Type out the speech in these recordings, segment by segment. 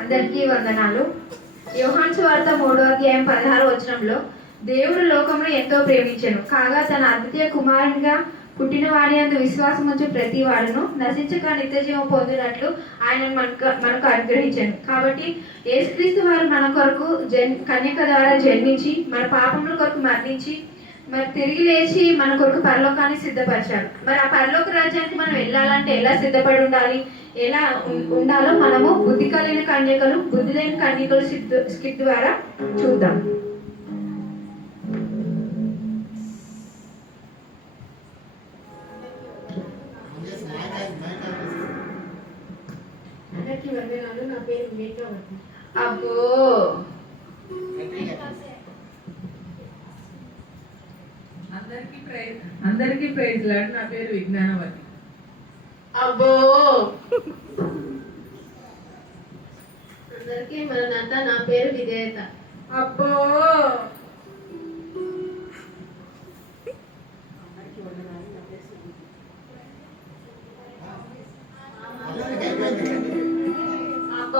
అందరికీ వందనాలు. యోహాను సువార్త 3:16 దేవుడు లోకమును ఎంతో ప్రేమించెను, కాగా తన అద్వితీయ కుమారునిగా పుట్టిన వాడి అందు విశ్వాసం ఉంచు ప్రతి వాడును నశించక నిత్యజీవం పొందినట్లు ఆయన మనకు అనుగ్రహించాను. కాబట్టి యేసుక్రీస్తు వారు మన కొరకు కన్యక ద్వారా జన్మించి మన పాపముల కొరకు మరణించి మరి తిరిగి లేచి మన కొరకు పరలోకాన్ని సిద్ధపరిచాడు. మరి ఆ పరలోక రాజ్యానికి మనం వెళ్ళాలంటే ఎలా సిద్ధపడి ఉండాలి, ఎలా ఉండాలో మనము బుద్ధి కలిగిన కన్యకలు బుద్ధి లేని కన్యకలు స్కిట్ ద్వారా చూద్దాం. నా పేరు వివేకావతి. అబ్బో, అందరికీ ప్రైజ్ లాడ్. నా పేరు విజ్ఞానవతి. అబ్బో, అందరికీ మరణాత. నా పేరు విజేత. అబ్బో,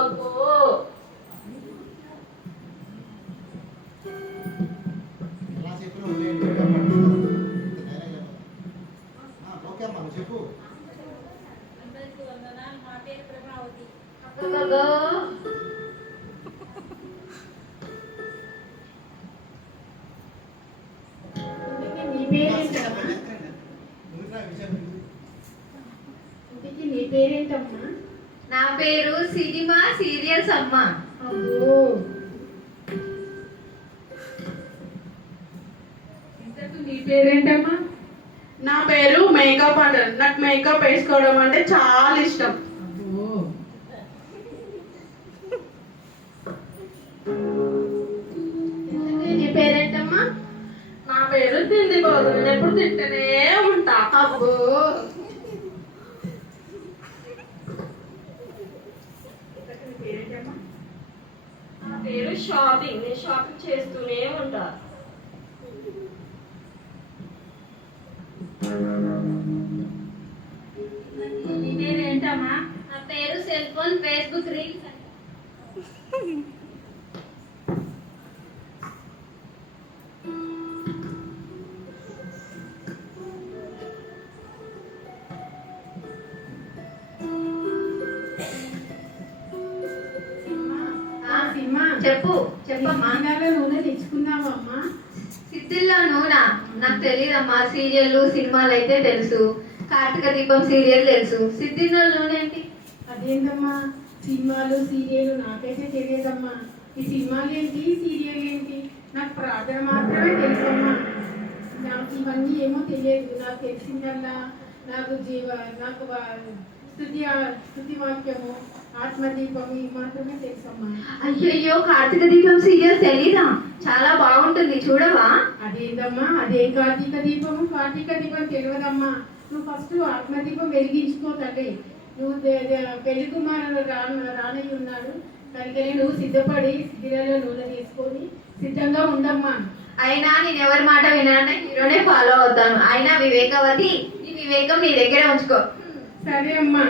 అబ్బో, చెప్పు. నీ పేరేంటమ్మా? నా పేరు సినిమా సీరియల్స్ అమ్మ. అబ్బో, ఇంతకు నీ పేరేంటమ్మా? నా పేరు మేకప్ అంటారు. నాకు మేకప్ వేసుకోవడం అంటే చాలా ఇష్టం. అబ్బో, నీ పేరేంటమ్మా? నా పేరు తిండి పోదు. నేను ఎప్పుడు తింటూనే ఉంటా. అబ్బో, నా పేరు షాపింగ్. నేను షాపింగ్ చేస్తూనే ఉంటా. నీ పేరేంటమ్మా? నా పేరు సెల్ ఫోన్ ఫేస్బుక్ రీల్స్. చెప్పు చెప్పమ్మా. నూనె తెచ్చుకున్నావమ్మా? సిద్ధిల్లో నూనె నాకు తెలియదమ్మా. సీరియల్ సినిమాలు అయితే తెలుసు, కార్తీక దీపం సీరియల్ తెలుసు. సిద్ధిల్లో నూనె ఏంటి? అదేంటమ్మా, సినిమాలు సీరియల్ నాకైతే తెలియదమ్మా. ఈ సినిమాలు ఏంటి, సీరియల్ ఏంటి? నాకు ప్రార్థన మాత్రమే తెలుసమ్మా. నాకు ఇవన్నీ ఏమో తెలియదు. నాకు తెలిసిందల్లా నాకు స్తుతి వాక్యము, ఆత్మదీపము ఇవి మాత్రమే తెలుసమ్మా. అయ్యయ్యో, కార్తీక దీపం సీరియల్ తెలీదా? చాలా బాగుంటుంది, చూడవా? అదేంటమ్మా, అదేం కార్తీక దీపము? కార్తీక దీపం తెలియదమ్మా. నువ్వు ఫస్ట్ ఆత్మదీపం వెలిగించుకో తల్లి. నువ్వు పెళ్లి కుమారుడు రానయ్య ఉన్నాడు కనుకనే నువ్వు సిద్ధపడి సిద్ధిలలో నూనె తీసుకొని సిద్ధంగా ఉండమ్మా. అయినా నేను ఎవరి మాట వినాలంటే హీరోనే ఫాలో అవుతాను. అయినా వివేకవతి, ఈ వివేకం నీ దగ్గరే ఉంచుకో. సరే అమ్మా.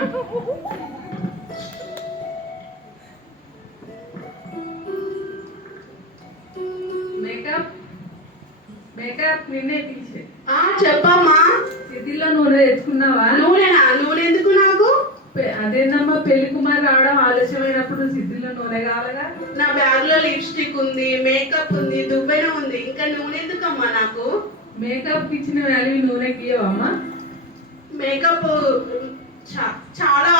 మేకప్ మేకప్ నిన్నే తీసే. చెప్పమ్మా. సిటీలో నూనె తెచ్చుకున్నావా? నూనె ఎందుకు నాకు? అదేందమ్మా, పెళ్లి కుమార్ రావడం ఆలస్యమైనప్పుడు సిటీలో నూనె కావాలగా. నా బ్యాగ్ లో లిప్స్టిక్ ఉంది, మేకప్ ఉంది, దువ్వెన ఉంది, ఇంకా నూనె ఎందుకమ్మా నాకు? మేకప్ ఇచ్చిన వాల్యూ నూనెకి ఇవ్వమ్మా. మేకప్ చాలా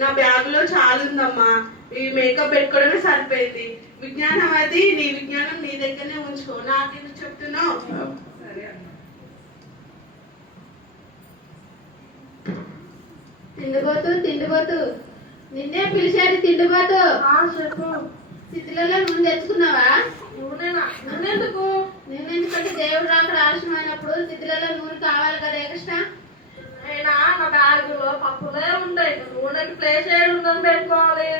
నా బ్యాగ్ లో చాలా ఉందమ్మా. ఈ మేకప్ పెట్టుకోవడమే సరిపోయింది. విజ్ఞానం అది, నీ విజ్ఞానం నీ దగ్గరనే ఉంచుకో. నాకెందుకు చెప్తున్నావు? సరే అమ్మా. తిండిపోతూ నిన్నే పిలిచారు. తిండిపోతూ చెప్పు. సిద్ధిలలో నూనె తెచ్చుకున్నావా? నూనె ఎందుకు? నేను ఎందుకంటే దేవుడు రాక రాసినప్పుడు సిద్ధిలలో నూనె కావాలి కదా ఎక్స్ట్రా. అయినా నా బ్యాగులో పప్పులే ఉంటాయి. నూనెకి ప్లేస్ ఉందని పెట్టుకోవాలి.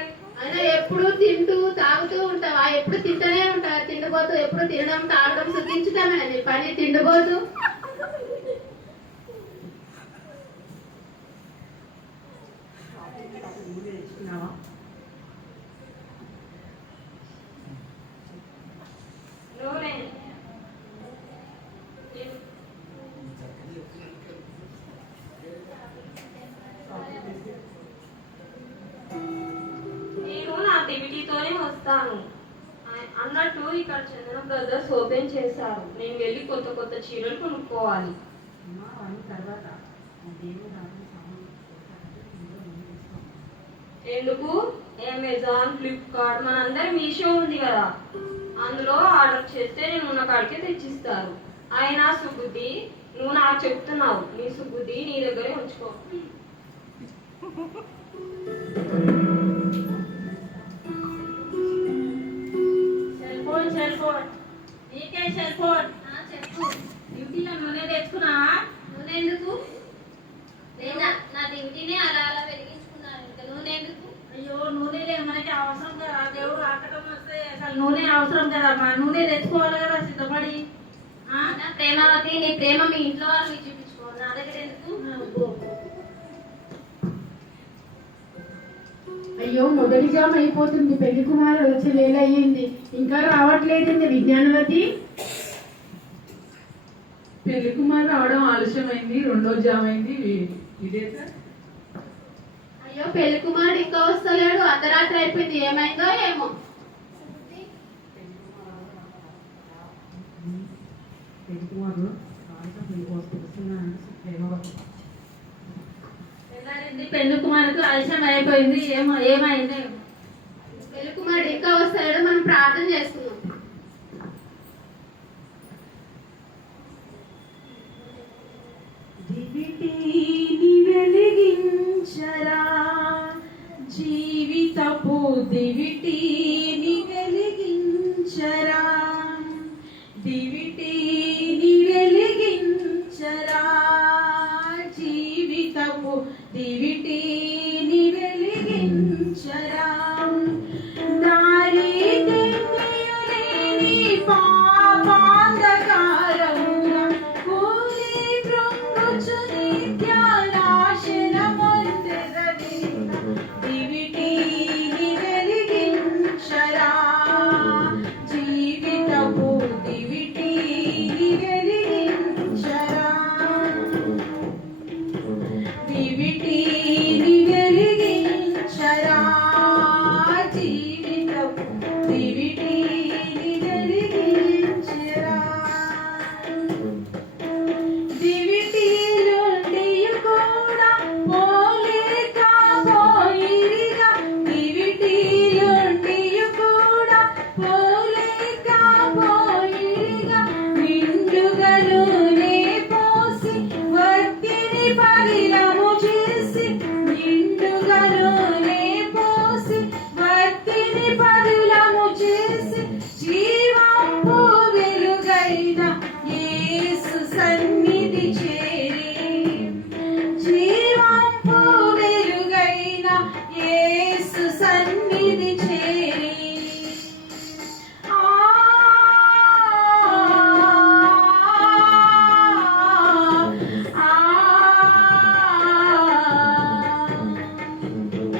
అయినా ఎప్పుడు తింటూ తాగుతూ ఉంటావా? ఎప్పుడు తింటూనే ఉంటావా? తిండిపోతూ ఎప్పుడు తినడం తాగడం సుఖించడమే నీ పని. తిండిపోతూ మీతోనే వస్తాను అన్నట్టు ఇక్కడ చందన బ్రదర్స్ ఓపెన్ చేశారు. నేను వెళ్ళి కొత్త కొత్త చీరలు కొనుక్కోవాలి. ఎందుకు? అమెజాన్, ఫ్లిప్కార్ట్, మనందరి మీషో ఉంది కదా, అందులో ఆర్డర్ చేస్తే నేను ఉన్న కాడికే తెచ్చిస్తారు. అయినా సుబుద్ధి, నువ్వు నాకు చెప్తున్నావు, నీ సుబుద్ధి నీ దగ్గరే ఉంచుకో. సెల్ ఫోన్ నీకే సెల్ ఫోన్. చెప్పు. డ్యూటీలో నూనె తెచ్చుకున్నావా? నూనె ఎందుకు? నా డ్యూటీనే అలా అలా వెలిగించుకున్నాను, ఇంకా నూనె ఎందుకు? అయ్యో నూనె మనకి అవసరం కదా, దేవుడు ఆకటం వస్తే అసలు నూనె అవసరం కదా, మా నూనె తెచ్చుకోవాలి కదా సిద్ధపడి. నా ప్రేమవతి, నీ ప్రేమ మీ ఇంట్లో వాళ్ళకి చూపించుకో, నా దగ్గర ఎందుకు? అయ్యో మొదటి జామ అయిపోతుంది, పెళ్లి కుమారుడు వచ్చి వేళ అయ్యింది, ఇంకా రావట్లేదండి విజ్ఞానవతి. పెళ్లి కుమార్ రావడం ఆలస్యమైంది, రెండో జామ్ అయింది. ఇదే సార్. అయ్యో పెళ్లి కుమారుడు ఇంకా వస్తలేడు, అర్ధరాత్రి అయిపోయింది, ఏమైందో ఏమో. పెళ్లి కుమారుడు ఆలస్యం అయిపోయింది, ఏమైంది? పెళ్లి కుమారుడు ఇంకా వస్తలేడు, మనం ప్రార్థన చేసుకుందాం. దివిటీని వెలిగించరా, జీవితపు దివిటీని వెలిగించరా, దివిటీని వెలిగించరా, జీవితపు దివిటీని వెలిగించరా, దారి తెలియలేని పాపాంధకారమున కూలి కృంగుచు నిత్యానాశన పొందెదడి, దివిటీని వెలిగించరా, జీవితపు దివిటీని వెలిగించరా, దివిటీని వెలిగించరా, జీవితపు దివిటీని వెలిగించరా, దివిటీలుండియు కూడా పోలేకపోయిరిగా, దివిటీలుండియు కూడా పోలేకపోయిరిగా, నిండుగలునే పోసి వర్తిని పగిలము చేసి, నిండుగలునే పోసి వర్తిని పగిలము చేసి, జీవంపు వెలుగైన యేసు సన్నిధి చేరి, జీవంపు వెలుగైన యేసు సన్నిధి చేరి,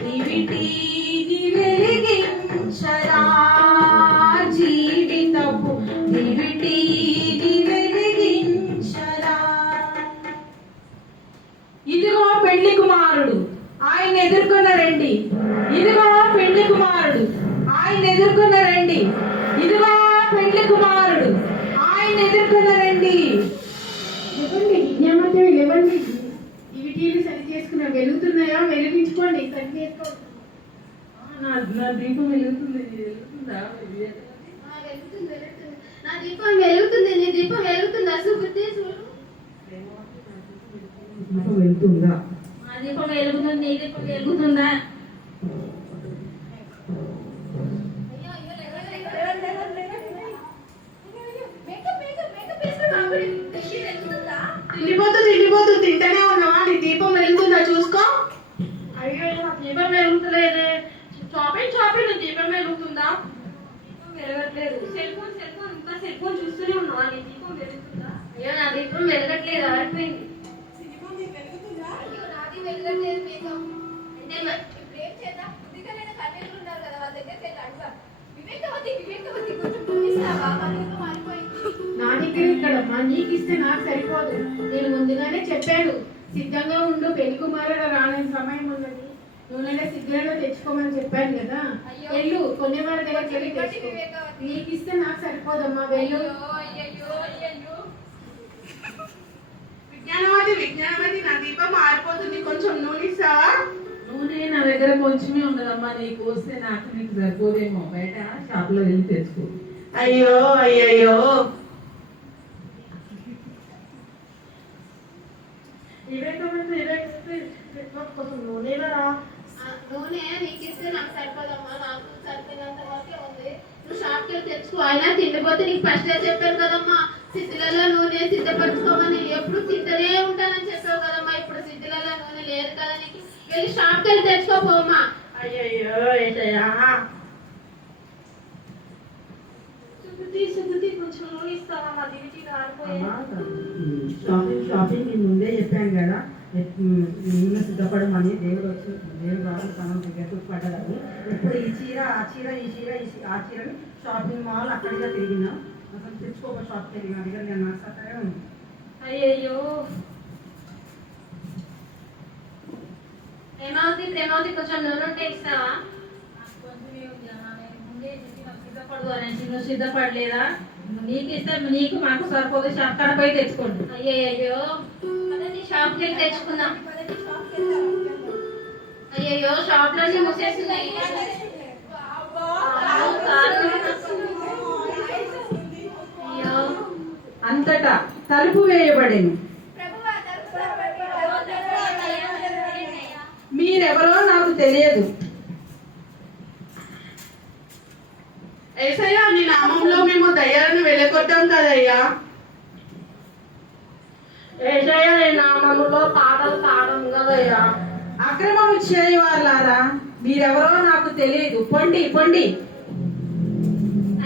దివిటీని వెలిగించరా, జీవితపు దివిటీని వెలిగించరా. ఇదిగో పెళ్లి కుమారుడు, ఆయన ఎదుర్కొన్న రండి. ఇదిగో పెళ్లి కుమారుడు, ఆయన ఎదుర్కొన్న రండి. ఇదిగో పెళ్లి కుమారుడు, ఆయన ఎదుర్కొన్న రండి. ఇవ్వండి విజ్ఞానవతి, ఇవ్వండి. ఇవి టీలు సరి చేసుకున్నా, వెలుగుతున్నాయా? వెలిగించుకోండి, సరి చేసుకోండి. నా దీపం వెలుగుతుంది, వెలుగుతుందా? వెలుగుతుంది, వెలుగుతుంది. నా దీపం వెలుగుతుంది, నీ దీపం వెలుగుతుందా? సుబుద్ధి చూడు. వెలుగుతుందా? మా దీపం వెలుగుతుంది, నీ దీపం వెలుగుతుందా? తిండిపోతూ తింటనే ఉన్నావా? నీ దీపం వెలుగుతుందా చూసుకో. అయ్యో నా దీపం వెలుగుతలేదే. షాపింగ్ దీపం వెలుగుతుందా? దీపం వెలగట్లేదు. సెల్ ఫోన్ ఇంకా సెల్ ఫోన్ చూస్తూనే ఉన్నావా? నీ దీపం వెలుగుతుందా? అయ్యో నా దీపం వెలగట్లేదు, ఆరిపోయింది. అయ్యో, నాది వెలగట్లేదు మేకం. అంటే ఇప్పుడు ఏం చేద్దాం? బుద్ధికలైన కన్యకులు ఉన్నారు కదా, వాళ్ళ దగ్గరికి వెళ్ళి అడుగుదాం. వివేకవతి, కొంచెం పంపిస్తావా? మా దీపం మారిపోయింది. నా దగ్గర ఇక్కడ నీకు ఇస్తే నాకు సరిపోదు. నేను ముందుగానే చెప్పాను, సిద్ధంగా ఉండు, పెళ్లి కుమారుడు రాని సమయం ఉన్నది, నూనెలో సిద్ధంగా తెచ్చుకోమని తెచ్చుకోమని చెప్పాను కదా. అయ్యో. వెళ్ళు కొనేవారి దగ్గరికి వెళ్ళి ఇప్పటికి తెచ్చుకో. వివేకవతి. నీకు ఇస్తే నాకు సరిపోదమ్మా, వెళ్ళు. అయ్యయ్యో. విజ్ఞానవతి నా దీపం మారిపోతుంది, కొంచెం నూనె ఇస్తావా? నూనె నా దగ్గర కొంచెమే ఉన్నదమ్మా, నీకు వస్తే నాకు నీకు సరిపోదేమో, బయట షాప్లో వెళ్ళి తెచ్చుకో. అయ్యో అయ్యయ్యో. కొంచెం నూనె రా. నూనె నీకు ఇస్తే నాకు సరిపోదమ్మా, నాకు సరిపోయినంత వరకే ఉంది. నువ్వు షాప్కి వెళ్ళి తెచ్చుకో. అయినా తిండిపోతే నీకు ఫస్ట్ చెప్పాను కదమ్మా, సిద్ధులలో నూనె సిద్ధపరచుకోమని. ఎప్పుడు తింటనే ఉంటానని చెప్పావు కదమ్మా, ఇప్పుడు సిద్ధులలో నూనె లేదు కదా నీకు. వెళ్ళి షాప్కి వెళ్ళి తెచ్చుకోపోమ్మా. అయ్యయ్యో ఏసయ్యా. సుబుద్ధి కొంచెం నూనె ఇస్తావా? మా దివిటి షాపింగ్ నేను ముందే చెప్పాను కదా, నేను సిద్ధపడమని. దేవుడు వచ్చి దేవుడు రాదు తనం దగ్గర పడ్డదని. ఇప్పుడు ఈ చీర ఆ చీర ఈ చీర ఆ చీరని షాపింగ్ మాల్ అక్కడిగా తిరిగినా, అసలు తెచ్చుకోక షాప్కి వెళ్ళిన దగ్గర నేను నాకు సక్కగా ఉంది. అయ్యయ్యో. ప్రేమావతి కొంచెం నూనె ఉంటే ఇస్తావా? కొంచెమే ఉంది అన్న, నేను ముందే చెప్పి నాకు సిద్ధపడదు అనేసి నువ్వు సిద్ధపడలేదా? నీకు ఇస్తే నీకు మాకు సరిపోతే షాప్ కాడ పోయి తెచ్చుకోండి. అయ్యయ్యో. పదండి షాప్కి వెళ్ళి తెచ్చుకుందాం. అయ్యయ్యో షాప్ లోనే మూసేస్తున్నాయి. అయ్యో. అంతటా తలుపు వేయబడెను. మీరెవరో నాకు తెలియదు. ఏసయ్యా, నీ నామంలో మేము దయ్యాలను వెళ్ళగొట్టాం కదయ్యా. ఏసయ్య నీ నామములో పాటలు పాడం కదయ్యా. అక్రమము చేయవాళ్ళారా, మీరెవరో నాకు తెలియదు, పొండి పొండి.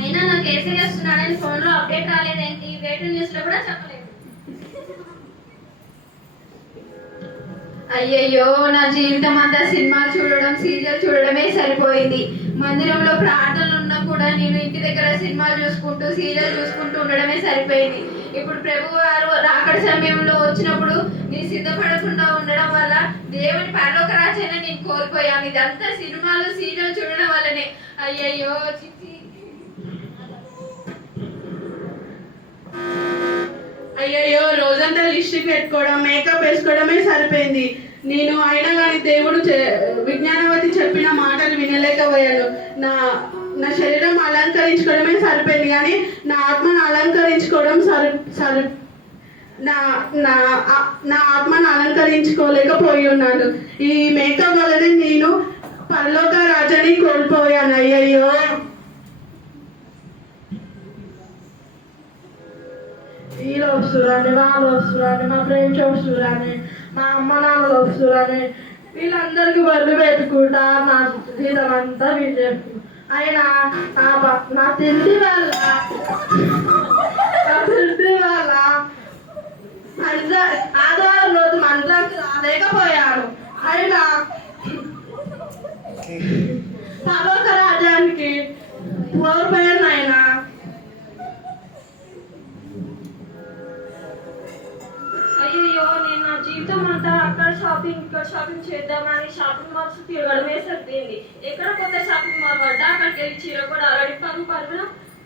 అయినా నాకు ఏసయ్య వస్తున్నాడని ఫోన్ లో అప్డేట్ రాలేదేంటి? వేటు న్యూస్ లో కూడా చెప్పలేదు. అయ్యయ్యో, నా జీవితం అంతా సినిమా చూడడం సీరియల్ చూడడమే సరిపోయింది. మందిరంలో ప్రార్థనలు ఉన్నా కూడా నేను ఇంటి దగ్గర సినిమాలు చూసుకుంటూ సీరియల్ చూసుకుంటూ ఉండడమే సరిపోయింది. ఇప్పుడు ప్రభు వారు రాకడ సమయంలో వచ్చినప్పుడు నేను సిద్ధపడకుండా ఉండడం వల్ల దేవుని పరలోక రాజ్యాన్ని నేను కోల్పోయాను. ఇదంతా సినిమాలు సీరియల్ చూడడం వల్లనే. అయ్యయ్యో చిచ్చి. అయ్యయ్యో, రోజంతా లిప్స్టిక్ పెట్టుకోవడం మేకప్ వేసుకోవడమే సరిపోయింది. నేను అయినా కానీ దేవుడు విజ్ఞానవతి చెప్పిన మాటలు వినలేకపోయాను. నా నా శరీరం అలంకరించుకోవడమే సరిపోయింది, కానీ నా ఆత్మను అలంకరించుకోవడం నా నా నా ఆత్మను అలంకరించుకోలేకపోయి ఉన్నాను. ఈ మేకప్ వల్లనే నేను పరలోక రాజ్యాన్ని కోల్పోయాను. అయ్యయ్యో. వీళ్ళు వస్తురాని, వాళ్ళు వస్తురాని, మా ఫ్రెండ్స్ వస్తురాని, మా అమ్మ నాన్నలు వస్తురాని, వీళ్ళందరికీ బళ్ళు పెట్టుకుంటా నా జీతం అంతా వీళ్ళు. అయినా నా తిండి వల్ల ఆదివారం రోజు మందిరానికి రాలేకపోయాను. అయినా పర్వత రాజ్యానికి కోల్పోయాను. అయినా అయ్యో, నేను నా జీవితం అంతా అక్కడ షాపింగ్ ఇక్కడ షాపింగ్ చేద్దామని షాపింగ్ మాల్స్ తిరగడమే సరిపోయింది. ఎక్కడ కొత్త షాపింగ్ మాల్ పడ్డా అక్కడికి వెళ్ళి చీర కూడా ఆల్రెడీ పరుగున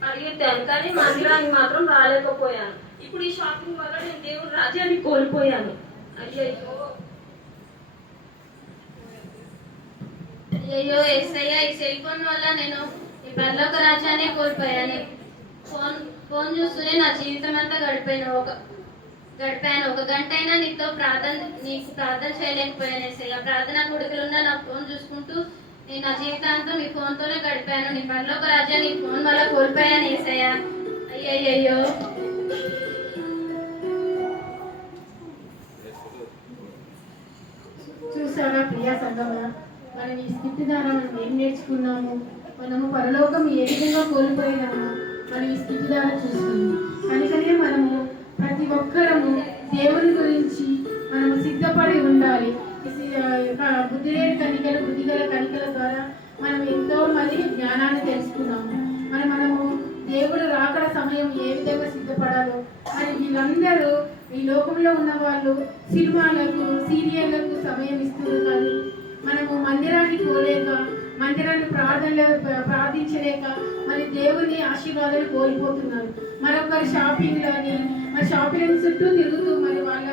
అడిగిద్దాను, కానీ మందిరానికి మాత్రం రాలేకపోయాను. ఇప్పుడు ఈ షాపింగ్ వల్ల నేను దేవుడి రాజ్యాన్ని కోల్పోయాను. అయ్యో ఎస్ఐ, ఈ సెల్ ఫోన్ వల్ల నేను ఈ పరలోక రాజ్యాన్ని కోల్పోయాను. ఫోన్ చూస్తూనే నా జీవితం అంతా గడిపాను. ఒక గంట అయినా నీకు ప్రార్థన చేయలేకపోయాను ఏసయ్య. ప్రార్థన కొడుకులున్నా నా ఫోన్ చూసుకుంటూ నేను నా జీవితాంతం నీ ఫోన్తోనే గడిపాను. నీ పరలోక రాజ్యాన్ని నీ ఫోన్ వల్ల కోల్పోయాను ఏసయ్య. అయ్యయ్యో. చూసారా ప్రియా సంగమా, మనం ఈ స్థితి ద్వారా మనం ఏం నేర్చుకున్నాము? మనము పరలోకం ఏ విధంగా కోల్పోయినాము మనం ఈ స్థితి ద్వారా చూస్తున్నాము. కనుకనే మనము ప్రతి ఒక్కరము దేవుని గురించి మనము సిద్ధపడి ఉండాలి. బుద్ధిలేని కనికలు బుద్ధిగల కనికల ద్వారా మనం ఎంతో మంది జ్ఞానాన్ని తెలుసుకున్నాము. మనము దేవుడు రాకడ సమయం ఏ విధంగా సిద్ధపడాలో మరి వీళ్ళందరూ ఈ లోకంలో ఉన్న వాళ్ళు సినిమాలకు సీరియళ్లకు సమయం ఇస్తున్నారు, కానీ మనము మందిరానికి పోలేక మందిరాన్ని ప్రార్థించలేక మరి దేవుని ఆశీర్వాదాలు కోల్పోతున్నారు. మరొకరు షాపింగ్లోని మరి షాపింగ్ చుట్టూ తిరుగుతూ మరి వాళ్ళ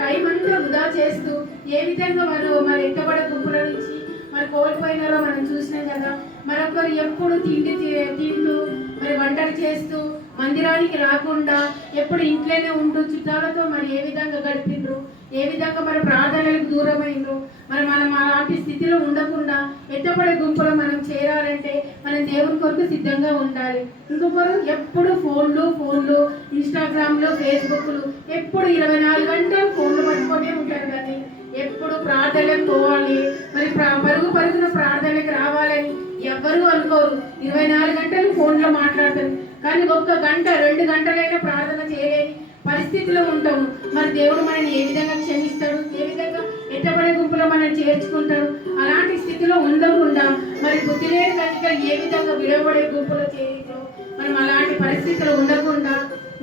టైం అంతా వృధా చేస్తూ ఏ విధంగా వారు మరి ఎక్కబడే గుంపుల నుంచి మరి కోల్పోయినారో మనం చూసినాం కదా. మరొకరు ఎప్పుడు తింటూ మరి వంటలు చేస్తూ మందిరానికి రాకుండా ఎప్పుడు ఇంట్లోనే ఉంటూ చుట్టాలతో మరి ఏ విధంగా గడిపిండ్రు, ఏ విధంగా మరి ప్రార్థనలకు దూరమైండ్రు. మరి మనం అలాంటి స్థితిలో ఉండకుండా ఎత్తపడే గుంపులో మనం చేరాలంటే మనం దేవుని కొరకు సిద్ధంగా ఉండాలి. ఇంకొకరు ఎప్పుడు ఫోన్లు ఇన్స్టాగ్రామ్లు ఫేస్బుక్లు ఎప్పుడు 24 గంటలు ఫోన్లు పట్టుకొనే ఉంటారు. కానీ ఎప్పుడు ప్రార్థనలకు పోవాలి మరి పరుగున ప్రార్థనలకు రావాలని ఎవ్వరూ అనుకోరు. 24 గంటలు ఫోన్లో మాట్లాడతారు. కానీ 1 గంట 2 గంటలైనా ప్రార్థన చేయలేని పరిస్థితిలో ఉంటాము. మరి దేవుడు మనల్ని ఏ విధంగా క్షమిస్తాడు, ఏ విధంగా ఎత్తబడే గుంపులో మనం చేర్చుకుంటాడు. అలాంటి స్థితిలో ఉండకుండా మరి బుద్ధి లేని కనుక ఏ విధంగా విడవబడే గుంపులో చేరిందో మనం అలాంటి పరిస్థితులు ఉండకుండా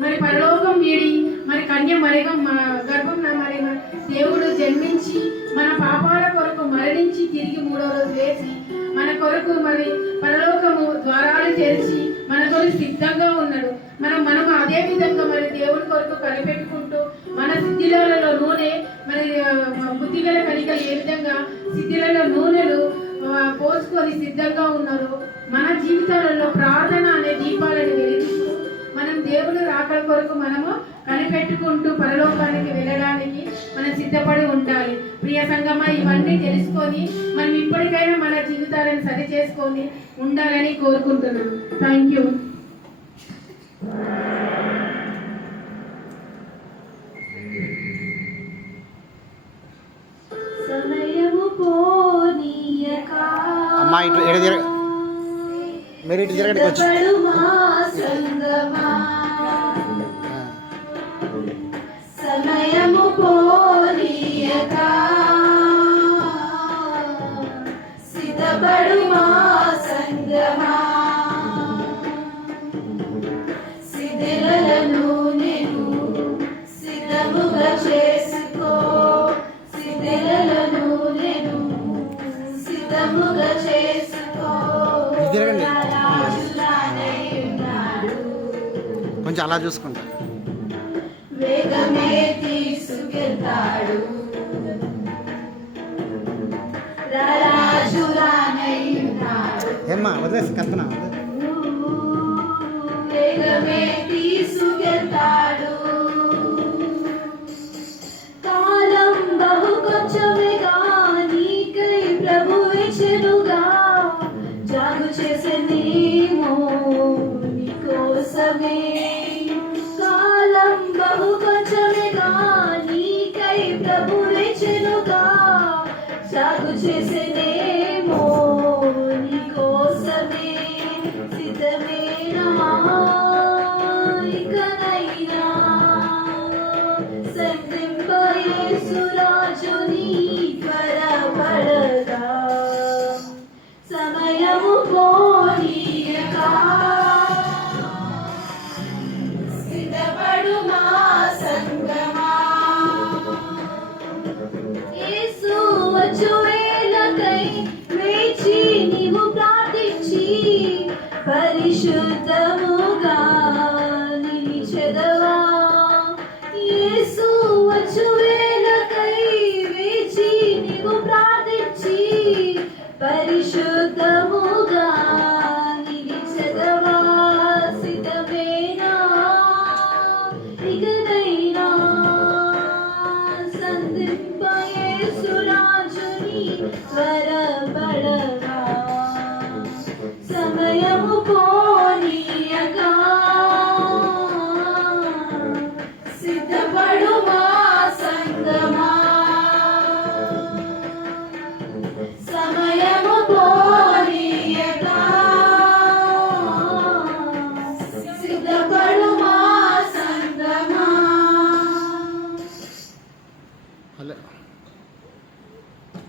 మరి పరలోకం వీడి మరి కన్య గర్భం మరి దేవుడు జన్మించి మన పాపాల కొరకు మరణించి తిరిగి 3వ రోజు వేసి మన కొరకు మరి పరలోకము ద్వారాలు తెరిచి మన కొరకు సిద్ధంగా ఉన్నాడు. మనం అదే విధంగా మరి దేవుని కొరకు కనిపెట్టుకుంటూ మన సిద్ధిలలో నూనె మరి బుద్ధిగల కనికలు ఏ విధంగా సిద్ధిలలో నూనెలు పోసుకొని సిద్ధంగా ఉన్నారు. మన జీవితాలలో ప్రార్థన అనే దీపాలను వెలిగిస్తూ మనం దేవుని రాకడ కొరకు మనము కనిపెట్టుకుంటూ పరలోకానికి వెళ్ళడానికి మనం సిద్ధపడి ఉండాలి. ప్రియ సంగమా, ఇవన్నీ తెలుసుకొని మనం ఇప్పటికైనా మన జీవితాలను సరి చేసుకొని ఉండాలని కోరుకుంటున్నాను. Thank you. అమ్మా ఇటు మీరు ఇటు తిరగడానికి వచ్చి సమయము పోనీయక సిద్ధపడు మా సంగమా, సిద్ధలను నేను సిద్ధముగా చేసుకో, సిద్ధలను నేను సిద్ధముగా చేసుకో. కొంచెం అలా చూసుకుంటా. వేగమే తీసుకెళ్తాడు రాజు రానయ్యున్నాడు. ఏమ్మా వదిలేసి కల్పన, వేగమే తీసుకెళ్తాడు. కాలం బహు కొంచెమేగా నీకై ప్రభు ఇచ్చెనుగా, జాగు చేసేనేమో నీకోసమే. కాలం బహు కొంచెమేగా నీకై ప్రభు ఇచ్చెనుగా, జాగు చేసేనేమో నీకోసమే. సిద్ధమేనా ఇకనైనా సంధింప యేసు రాజుని త్వరపడగా, సమయము పోనీయక సిద్ధపడు మా సంగమా. యేసు వచ్చు వేళకై వేచి నీవు ప్రార్థించి పరిశుద్ధముగా నిలిచెదవా. యేసు వచ్చు వేళకై వేచి నీవు ప్రార్థించి పరిశుద్ధముగా నిలిచెదవా. సిద్ధమేనా ఇకనైనా సంధింప యేసు రాజుని త్వరపడగా.